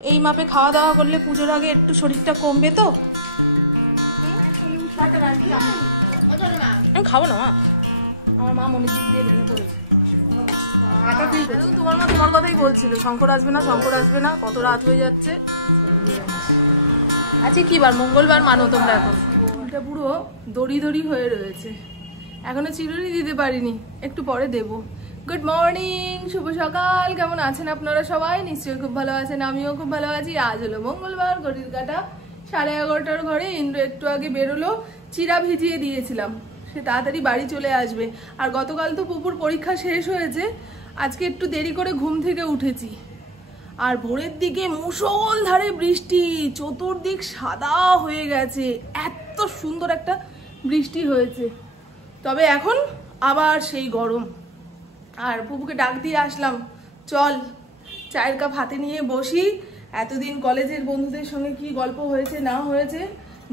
এই মাপে খাওয়া দাওয়া করলে পুজোর আগে একটু শরীরটা কমবে তো। আমি খাবো না মা, আমার মা মনের দিক দিয়ে ভেঙে পড়েছে। তোমার মা তোমার কথাই বলছিল, শঙ্কর আসবে না, শঙ্কর আসবে না, কত রাত হয়ে যাচ্ছে। আচ্ছা কি বার? মঙ্গলবার মানো তোমরা? এখন এটা পুরো দড়ি দড়ি হয়ে রয়েছে, এখনো চিরুনি দিতে পারিনি, একটু পরে দেবো। গুড মর্নিং, শুভ সকাল। কেমন আছেন আপনারা সবাই? নিশ্চয়ই খুব ভালো আছেন, আমিও খুব ভালো আছি। আজ হলো মঙ্গলবার, ঘড়ির কাঁটা 11:30 ঘরে। ইন্দ্র একটু আগে বেরোলো, চিরা ভিজিয়ে দিয়েছিলাম, সে তাড়াতাড়ি বাড়ি চলে আসবে। আর গতকাল তো পুপুর পরীক্ষা শেষ হয়েছে, আজকে একটু দেরি করে ঘুম থেকে উঠেছি। আর ভোরের দিকে মুষলধারে বৃষ্টি, চতুর্দিক সাদা হয়ে গেছে, এত সুন্দর একটা বৃষ্টি হয়েছে। তবে এখন আবার সেই গরম। আর পুপুকে ডাক দিয়ে আসলাম, চল চায়ের কাপ হাতে নিয়ে বসি, এতদিন কলেজের বন্ধুদের সঙ্গে কি গল্প হয়েছে না হয়েছে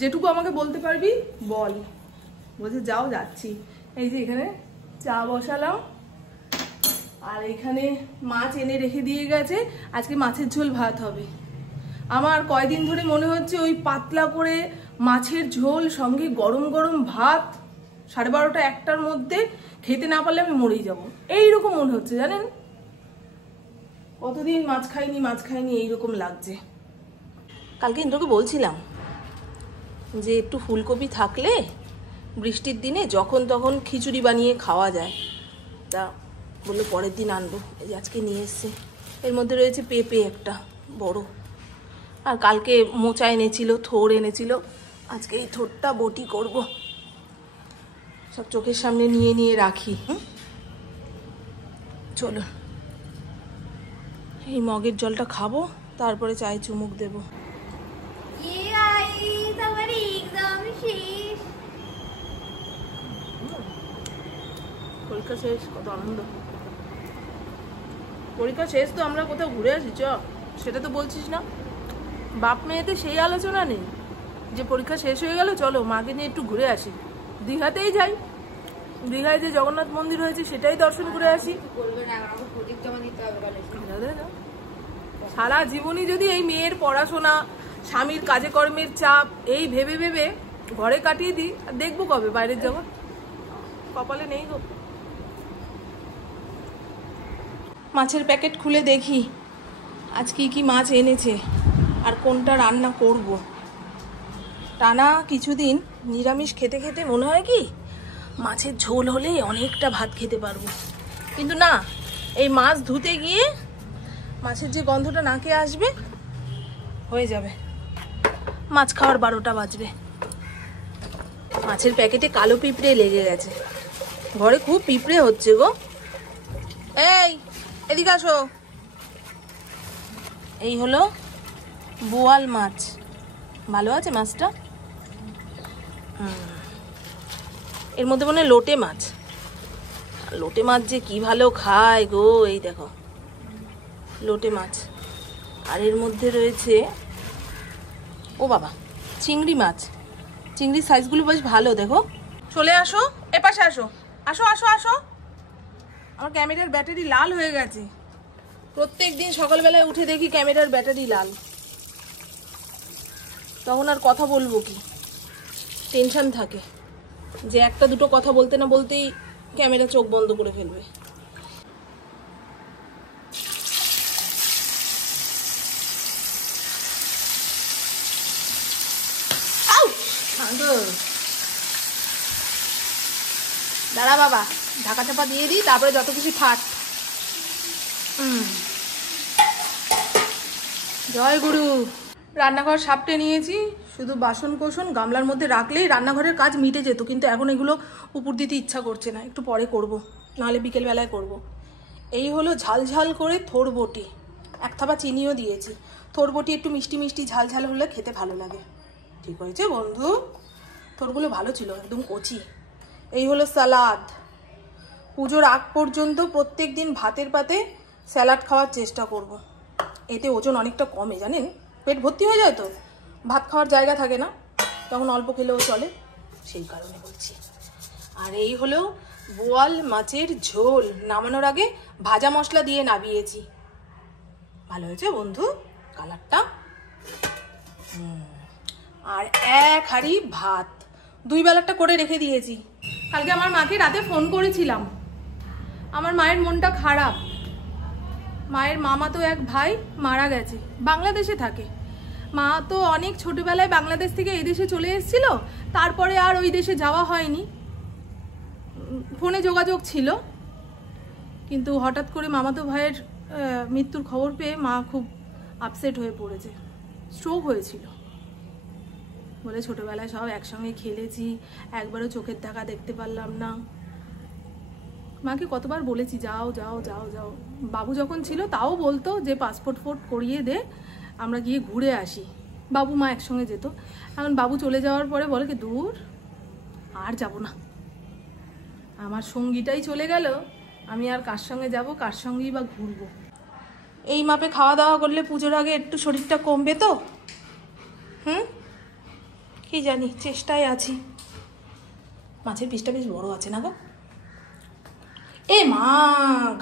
যেটুকু আমাকে বলতে পারবি বল। বলছে যাও, যাচ্ছি। এই যে এখানে চা বসালাম, আর এখানে মাছ এনে রেখে দিয়ে গেছে, আজকে মাছের ঝোল ভাত হবে। আমার কয়দিন ধরে মনে হচ্ছে ওই পাতলা করে মাছের ঝোল সঙ্গে গরম গরম ভাত 12:30 1টার মধ্যে খেতে না পারলে আমি মরেই যাব, এইরকম মনে হচ্ছে। জানেন, কতদিন মাছ খাইনি এইরকম লাগছে। কালকে ইন্দ্রকে বলছিলাম যে একটু ফুলকপি থাকলে বৃষ্টির দিনে যখন তখন খিচুড়ি বানিয়ে খাওয়া যায়, তা বললো পরের দিন আনবো। এই যে আজকে নিয়ে এসছে, এর মধ্যে রয়েছে পেঁপে একটা বড়, আর কালকে মোচা এনেছিল, থোড় এনেছিল, আজকে এই থোড়টা বটি করব। সব চোখের সামনে নিয়ে নিয়ে রাখি। চলো এই মগের জলটা খাবো, তারপরে চায়ে চুমুক দেবো। পরীক্ষা শেষ, কত আনন্দ। পরীক্ষা শেষ তো আমরা কোথাও ঘুরে আসি চ, সেটা তো বলছিস না। বাপ মেয়েতে সেই আলোচনা নেই যে পরীক্ষা শেষ হয়ে গেল চলো মাকে নিয়ে একটু ঘুরে আসি। দীঘাতেই যাই, দীঘায় যে জগন্নাথ মন্দির হয়েছে সেটাই দর্শন করে আসি। সারা জীবনই যদি এই মেয়ের পড়াশোনা, স্বামীর কাজে কর্মের চাপ এই ভেবে ভেবে ঘরে কাটিয়ে দিই, আর দেখবো কবে বাইরের জগৎ? কপালে নেই গো। মাছের প্যাকেট খুলে দেখি আজ কি কি মাছ এনেছে আর কোনটা রান্না করব। টানা কিছুদিন নিরামিষ খেতে খেতে মনে হয় কি মাছের ঝোল হলেই অনেকটা ভাত খেতে পারবো, কিন্তু না, এই মাছ ধুতে গিয়ে মাছের যে গন্ধটা নাকে আসবে, হয়ে যাবে মাছ খাওয়ার 12টা বাজবে। মাছের প্যাকেটে কালো পিঁপড়ে লেগে গেছে, ঘরে খুব পিঁপড়ে হচ্ছে গো। এই এদিকে আসো। এই হলো বোয়াল মাছ, ভালো আছে মাছটা। এর মধ্যে মনে হয় লোটে মাছ, লোটে মাছ যে কি ভালো খায় গো। এই দেখো লোটে মাছ। আর এর মধ্যে রয়েছে, ও বাবা, চিংড়ি মাছ। চিংড়ির সাইজগুলো বেশ ভালো, দেখো। চলে আসো, এপাশে আসো, আসো আসো আসো। আমার ক্যামেরার ব্যাটারি লাল হয়ে গেছে, প্রত্যেক দিন সকালবেলায় উঠে দেখি ক্যামেরার ব্যাটারি লাল, তখন আর কথা বলবো কি, টেনশন থাকে যে একটা দুটো কথা বলতে না বলতেই ক্যামেরা চোখ বন্ধ করে ফেলবে। দাঁড়া বাবা, ঢাকা চাপা দিয়ে দিই, তারপরে যত কিছু থাক। জয় গুরু। রান্নাঘর সাপটে নিয়েছি, শুধু বাসন কোসন গামলার মধ্যে রাখলেই রান্নাঘরের কাজ মিটে যেত, কিন্তু এখন এগুলো উপর দিতে ইচ্ছা করছে না, একটু পরে করব, নাহলে বিকেলবেলায় করব। এই হলো ঝালঝাল করে থোড় বটি, এক থাবা চিনিও দিয়েছি। থোড় বটি একটু মিষ্টি মিষ্টি ঝাল ঝাল হলে খেতে ভালো লাগে। ঠিক হয়েছে বন্ধু, থোড়গুলো ভালো ছিল, একদম কচি। এই হলো স্যালাড। পুজোর আগ পর্যন্ত প্রত্যেক দিন ভাতের পাতে স্যালাড খাওয়ার চেষ্টা করব, এতে ওজন অনেকটা কমে, জানেন। পেট ভর্তি হয়ে যায় তো, ভাত খাওয়ার জায়গা থাকে না, তখন অল্প খেলেও চলে, সেই কারণে বলছি। আর এই হলো বোয়াল মাছের ঝোল, নামানোর আগে ভাজা মশলা দিয়ে নামিয়েছি। ভালো হয়েছে বন্ধু, কালারটা। আর এক হাঁড়ি ভাত, 2 বেলাটা করে রেখে দিয়েছি। কালকে আমার মাকে রাতে ফোন করেছিলাম। আমার মায়ের মনটা খারাপ। মায়ের মামা তো এক ভাই মারা গেছে, বাংলাদেশে থাকে। মা তো অনেক ছোটবেলায় বাংলাদেশ থেকে এই দেশে চলে এসেছিল, তারপরে আর ওই দেশে যাওয়া হয়নি। ফোনে যোগাযোগ ছিল, কিন্তু হঠাৎ করে মামাতো ভাইয়ের মৃত্যুর খবর পেয়ে মা খুব আপসেট হয়ে পড়েছে। স্ট্রোক হয়েছিল বলে ছোটবেলায় সব একসঙ্গে খেলেছি, একবারও চোখের দেখা দেখতে পারলাম না। মাকে কতবার বলেছি যাও যাও যাও যাও। বাবু যখন ছিল তাও বলতো যে পাসপোর্ট করিয়ে দে, আমরা গিয়ে ঘুরে আসি। বাবু মা একসঙ্গে যেত। এখন বাবু চলে যাওয়ার পরে বলে কি দূর আর যাব না, আমার সঙ্গীটাই চলে গেল, আমি আর কার সঙ্গে যাব, কার সঙ্গেই বা ঘুরবো। এই মাপে খাওয়া দাওয়া করলে পুজোর আগে একটু শরীরটা কমবে তো। কি জানি, চেষ্টায় আছি। মাছের পিসটা বেশ বড় আছে না গো। এ মা,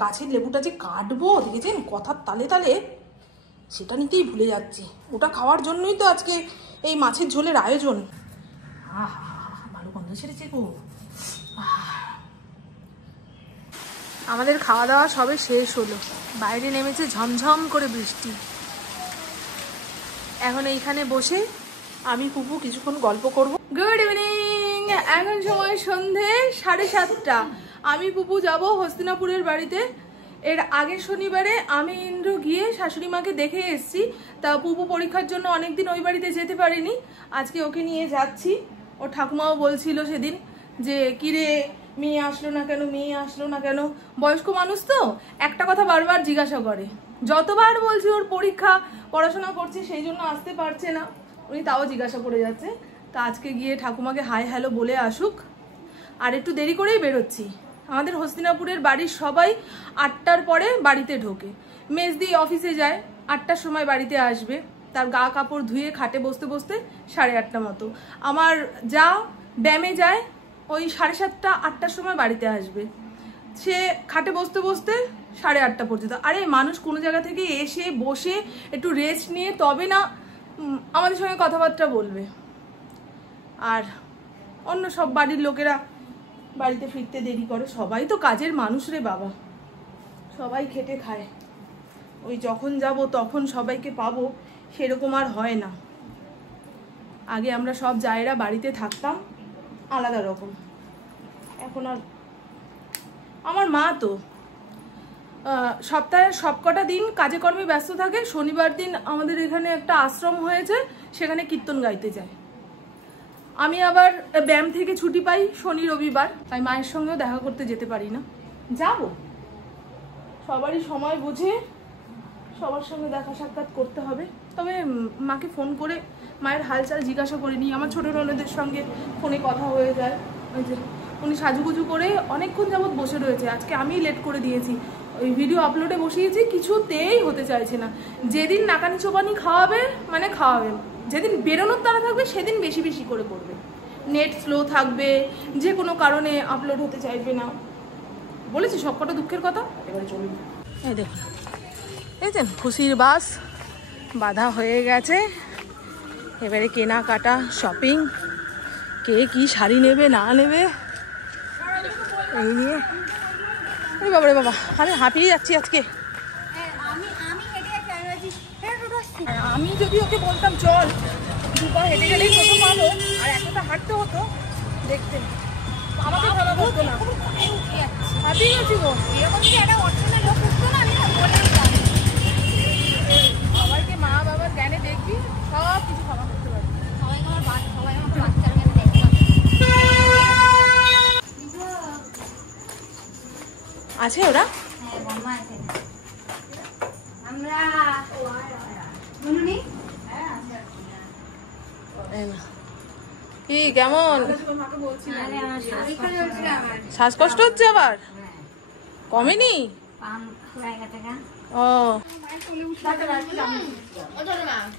গাছের লেবুটা যে কাটবো দেখেছেন কথার তালে তালে, সেটা নিতেই ভুলে যাচ্ছি। ওটা খাওয়ার জন্যই তো আজকে এই মাছের ঝোলের আয়োজন। ভালো গন্ধ ছেড়েছে গো। আমাদের খাওয়া দাওয়া সবে শেষ হলো। বাইরে নেমেছে ঝমঝম করে বৃষ্টি। এখন এইখানে বসে আমি পুপু কিছুক্ষণ গল্প করব। Good evening. এখন সময় সন্ধে 7:30। আমি পুপু যাব হস্তিনাপুরের বাড়িতে। এর আগের শনিবারে আমি ইন্দ্র গিয়ে শাশুড়ি মাকে দেখে এসেছি। তা পুপু পরীক্ষার জন্য অনেকদিন ওই বাড়িতে যেতে পারিনি, আজকে ওকে নিয়ে যাচ্ছি। ও ঠাকুমাও বলছিল সেদিন যে কিরে মেয়ে আসলো না কেন, মেয়ে আসলো না কেন। বয়স্ক মানুষ তো একটা কথা বারবার জিজ্ঞাসা করে। যতবার বলছি ওর পরীক্ষা, পড়াশোনা করছে সেই জন্য আসতে পারছে না, উনি তাও জিজ্ঞাসা করে যাচ্ছে। তা আজকে গিয়ে ঠাকুমাকে হাই হ্যালো বলে আসুক। আর একটু দেরি করেই বেরোচ্ছি। আমাদের হস্তিনাপুরের বাড়ির সবাই 8টার পরে বাড়িতে ঢোকে। মেজদি অফিসে যায়, 8টার সময় বাড়িতে আসবে। তার গা কাপড় ধুয়ে খাটে বসতে বসতে 8:30 মতো। আমার যা ব্যায়ামে যায়, ওই 7:30 8টার সময় বাড়িতে আসবে। সে খাটে বসতে বসতে 8:30 পর্যন্ত। আরে মানুষ কোনো জায়গা থেকে এসে বসে একটু রেস্ট নিয়ে তবে না আমাদের সঙ্গে কথাবার্তা বলবে। আর অন্য সব বাড়ির লোকেরা বাড়িতে ফিরতে দেরি করে। সবাই তো কাজের মানুষ রে বাবা, সবাই খেটে খায়। ওই যখন যাব তখন সবাইকে পাবো সেরকম আর হয় না। আগে আমরা সব জায়গা বাড়িতে থাকতাম আলাদা রকম, এখন আর। আমার মা তো সপ্তাহের সবকটা দিন কাজে কর্মে ব্যস্ত থাকে। শনিবার দিন আমাদের এখানে একটা আশ্রম হয়েছে, সেখানে কীর্তন গাইতে যায়। আমি আবার ব্যায়াম থেকে ছুটি পাই শনি রবিবার, তাই মায়ের সঙ্গেও দেখা করতে যেতে পারি না। যাব, সবারই সময় বুঝে সবার সঙ্গে দেখা সাক্ষাৎ করতে হবে। তবে মাকে ফোন করে মায়ের হালচাল জিজ্ঞাসা করে নিই। আমার ছোটো ননদের সঙ্গে ফোনে কথা হয়ে যায়। ওই যে উনি সাজুগুজু করে অনেকক্ষণ যাবৎ বসে রয়েছে। আজকে আমি লেট করে দিয়েছি, ওই ভিডিও আপলোডে বসিয়েছি, কিছুতেই হতে চাইছে না। যেদিন নাকানি চোবানি খাওয়াবে মানে খাওয়াবে, যেদিন বেরোনোর তারা থাকবে সেদিন বেশি বেশি করে করবে। নেট স্লো থাকবে, যে কোনো কারণে আপলোড হতে চাইবে না। বলেছি সবকটা দুঃখের কথা। এবারে চলুন, এই দেখুন, দেখছেন খুশির বাস বাঁধা হয়ে গেছে। এবারে কেনাকাটা, শপিং, কে কি শাড়ি নেবে না নেবে এই নিয়ে। এই বাবা রে বাবা, আমি হাঁপিয়ে যাচ্ছি আজকে। আমি যদি ওকে বলতাম চল, দুবার হেঁটে গেলেই প্রথম আলো, আর এতটা হাঁটতে হতো দেখতে, আমাকে ভালো করতো না। হাঁপিয়ে গেছি গো। সবাইকে মা বাবার জ্ঞানে দেখবি, সব কিছু ক্ষমা করতে পারবি। আছে ওরা কি কেমন শ্বাসকষ্ট হচ্ছে আবার? কমেনি? ও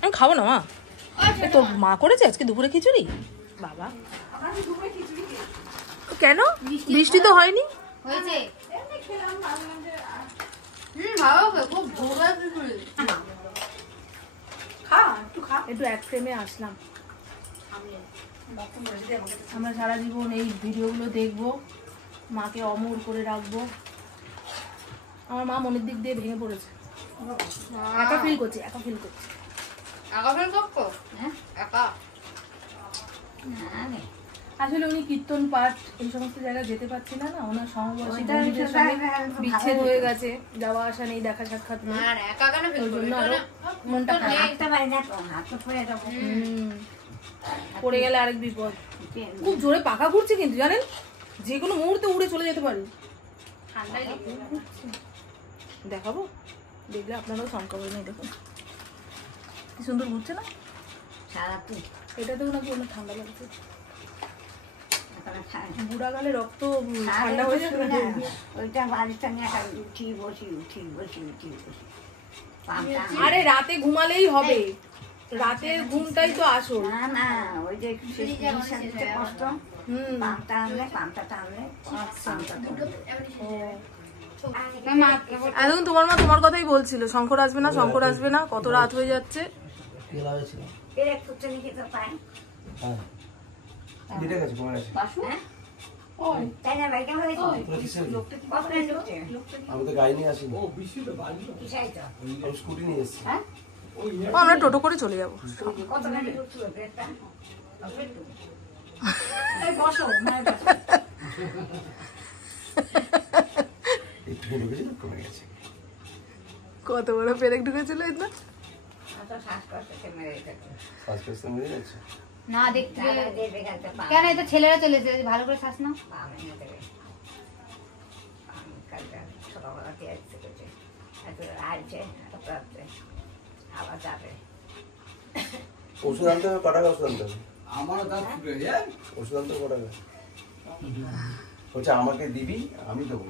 আমি খাবো না মা। তোর মা করেছে আজকে দুপুরে খিচুড়ি? বাবা কেন? বৃষ্টি তো হয়নি। একটু এক ফ্রেমে আসলাম। আমরা সারা জীবন এই ভিডিওগুলো দেখবো, মাকে অমর করে রাখবো। আমার মা মনের দিক দিয়ে ভেঙে পড়েছে, একা ফিল করছে, একা ফিল করছে। আসলে উনি কীর্তন পাঠ এই সমস্ত জায়গায় যেতে পারছে না, ওনার সমবয়সী বন্ধুদের সঙ্গে বিচ্ছেদ হয়ে গেছে, যাওয়া আসা নেই, দেখা সাক্ষাৎ নেই, ওই জন্য আরো মনটা পড়ে গেলে আরেক বিপদ। খুব জোরে পাখা ঘুরছে কিন্তু জানেন, যে কোনো মুহূর্তে উড়ে চলে যেতে পারে। দেখাবো, দেখলে আপনারাও শঙ্কা হবে না। দেখুন কি সুন্দর ঘুরছে না, এটাতেও নাকি অনেক ঠান্ডা লাগছে। বুড়া গালে রক্ত ঠান্ডা হয়ে যাবে না। আরে রাতে ঘুমালেই হবে, রাতের ঘুমটাই তো আসল। এখন তোমার মা তোমার কথাই বলছিল, শঙ্কর আসবে না, শঙ্কর আসবে না, কত রাত হয়ে যাচ্ছে। আমরা টোটো করে চলে যাবো। কত বড় পেরেক ঢুকেছিল এটা, না দেখতে কেন, এটা ছেলেরা চলেছে, ভালো করে শ্বাস নাও। ওষুধ আনতে হবে, কটা ওষুধ আনতে হবে? ওষুধ আনতে কটা বলছে আমাকে দিবি, আমি দেবো।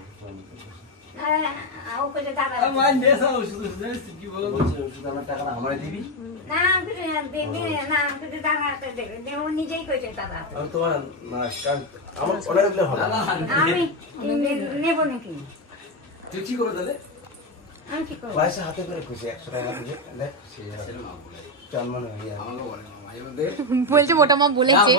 হাতে করে খুশি 100 টাকা বলছে মোটা মা বলেছে,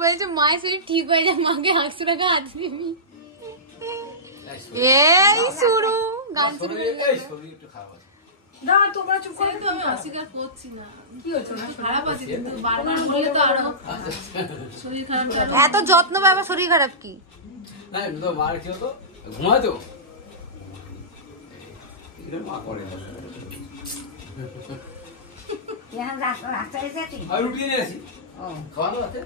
বলছে মায়ের শরীর ঠিক হয়ে যায়, মাকে 100 টাকা হাত দিবি। এই শুরু গান শুরু হয়ে গেল। না তোমরা চুপ করে, তো আমি অস্বীকার করছি না। কি হচ্ছে, খারাপ আছে কিন্তু বারবার বললে তো আরো শরীর খারাপ। এত যত্ন পাবে, শরীর খারাপ কি? না তো মার কি হতো, ঘুমাতো মা করে রুটি নিয়ে আসি খাওয়ানো আছে।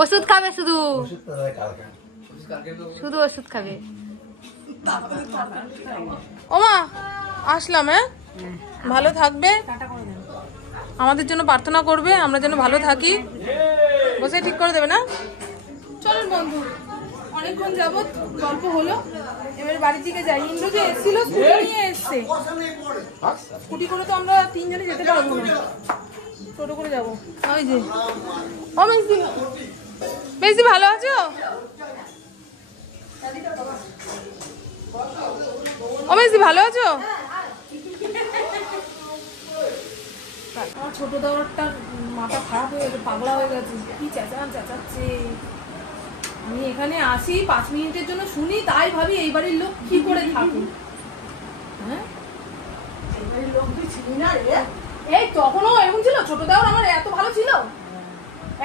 ওষুধ খাবে, শুধু শুধু ওষুধ খাবে। ওমা আসলাম, হ্যাঁ ভালো থাকবে, আমাদের জন্য প্রার্থনা করবে, আমরা যেন ভালো থাকি। বসে ঠিক করে দেবে না? চলুন বন্ধু, অনেকক্ষণ যাবত গল্প হলো, এবার বাড়ি থেকে যাই। ইন্দ্র যে এসেছিল স্কুটি নিয়ে এসছে, স্কুটি করে তো আমরা 3 জনে যেতে পারবো না, টোটো করে যাবো। ওই যে ও মেজদি, মেজদি ভালো আছো? ও মেজদি ভালো আছো? আমার ছোট দেওয়ারটা মাথা খারাপ হয়ে গেছে, পাগলা হয়ে গেছে, কি চেঁচাচ্ছে। আমি এখানে আসি 5 মিনিটের জন্য, শুনি, তাই ভাবি এই বাড়ির লোক কি করে থাকে। হ্যাঁ এই বাড়ির লোক তুই ছিলি না রে? এই তখনও এমন ছিল, ছোট দেওয়ার আমার এত ভালো ছিল,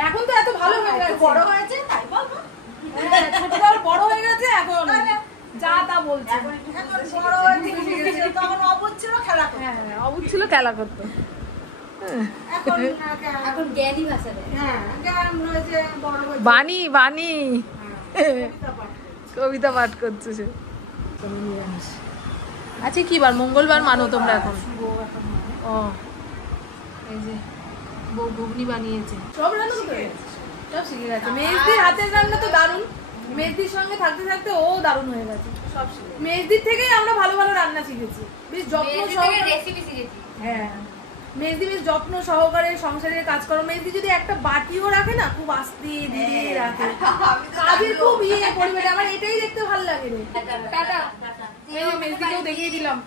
এখন তো এত ভালো হয়ে গেছে, বড় হয়েছে তাই বলবো। হ্যাঁ ছোট দেওয়ার বড় হয়ে গেছে, এখন যা তা বলছে। তখন অবুঝ ছিল, খেলা করতো। হ্যাঁ অবুঝ ছিল, খেলা করতো। এখন জ্ঞানী ভাষা দেয়। বাণী বাণী কবিতা পাঠ করছে সে। আচ্ছা কি বার? মঙ্গলবার মানো তোমরা এখন? ও এই যে বউ ঘুগনি বানিয়েছে, সব রান্না সব শিখে গেছে। মেজদির হাতের রান্না তো দারুণ, মেজদির সঙ্গে থাকতে থাকতে ও দারুণ হয়ে গেছে। সব মেজদির থেকেই আমরা ভালো ভালো রান্না শিখেছি, বেশ যত্ন সহকারে রেসিপি শিখেছি। হ্যাঁ মেজদি বেশ যত্ন সহকারে সংসারের কাজ করো। মেজদি যদি একটা বাটিও রাখে না খুব আস্তে ধীরে রাখে, কাজের খুব পরিবেশ। আমার এটাই দেখতে ভালো লাগে। টাটা। এই মেজদিকেও দেখিয়ে দিলাম,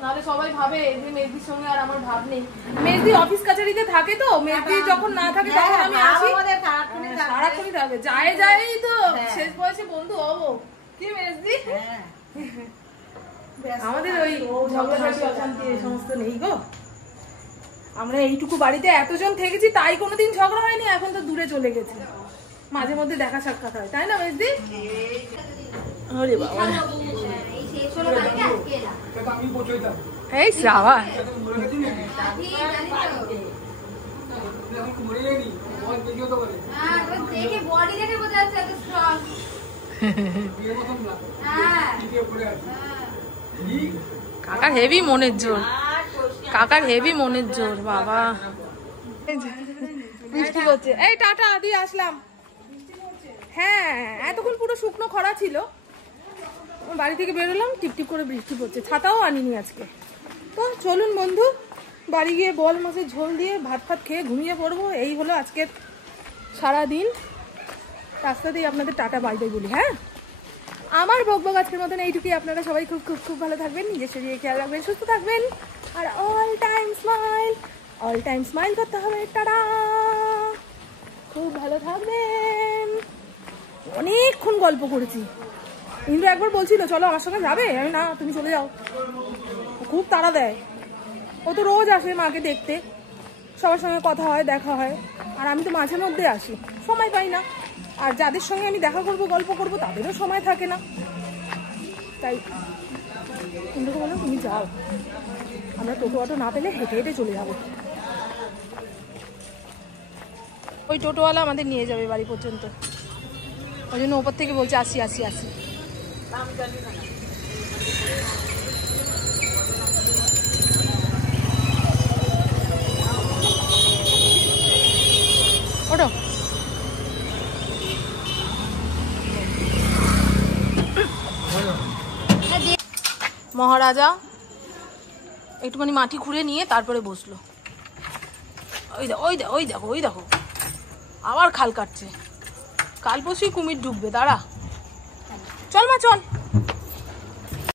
নাহলে সবাই ভাবে যে মেজদির সঙ্গে আর আমার ভাব নেই। মেজদি অফিস কাছারিতে থাকে তো, মেজদি যখন না থাকে তখন আমি আসি, সারাক্ষণই থাকে। যায় যায়ই তো শেষ বয়সে বন্ধু হবো কি মেজদি? আমাদের ওই ঝগড়াঝাটি অশান্তি এই সমস্ত নেই গো। আমরা এইটুকু বাড়িতে এতজন থেকেছি, তাই কোনোদিন ঝগড়া হয়নি। এখন তো দূরে চলে গেছি, মাঝে মধ্যে দেখা সাক্ষাৎ হয়, তাই না মেজদি? আরে বাবা, এই শ্রাবা কাকার হেভি মনের জোর, কাকার হেভি মনের জোর বাবা। বৃষ্টি হচ্ছে। এই টাটা দিয়ে আসলাম। হ্যাঁ এতক্ষণ পুরো শুকনো খরা ছিল, বাড়ি থেকে বেরোলাম টিপটিপ করে বৃষ্টি পড়ছে, ছাতাও আনিনি আজকে। তো চলুন বন্ধু, বাড়ি গিয়ে বোয়াল মাছের ঝোল দিয়ে ভাত ফাত খেয়ে ঘুমিয়ে পড়বো। এই হলো আজকের সারাদিন। রাস্তাতেই আপনাদের টাটা বাই বাই বলি। হ্যাঁ, আমার বকবক আজকের মতন এইটুকুই। আপনারা সবাই খুব খুব খুব ভালো থাকবেন, নিজের শরীরে খেয়াল রাখবেন, সুস্থ থাকবেন, আর অল টাইম স্মাইল করতে হবে। টাটা, খুব ভালো থাকবেন। অনেকক্ষণ গল্প করেছি। ইন্দ্র একবার বলছিল চলো আমার সঙ্গে যাবে, আমি না তুমি চলে যাও। খুব তাড়া দেয়। ও তো রোজ আসে মাকে দেখতে, সবার সঙ্গে কথা হয়, দেখা হয়, আর আমি তো মাঝে মধ্যে আসি, সময় পাই না। আর যাদের সঙ্গে আমি দেখা করবো গল্প করবো তাদেরও সময় থাকে না। তাই ইন্দ্রকে বললাম তুমি যাও, আমরা টোটো অটো না পেলে হেঁটে হেঁটে চলে যাবো। ওই টোটোওয়ালা আমাদের নিয়ে যাবে বাড়ি পর্যন্ত, ওই জন্য ওপর থেকে বলছে আসি আসি আসি। ওটো মহারাজা একটুখানি মাটি খুঁড়ে নিয়ে তারপরে বসলো। ওই দেখো ওই দেখো ওই দেখো ওই দেখো, আবার খাল কাটছে। কাল পরশুই কুমির ঢুকবে, দাঁড়া। চল মা চল।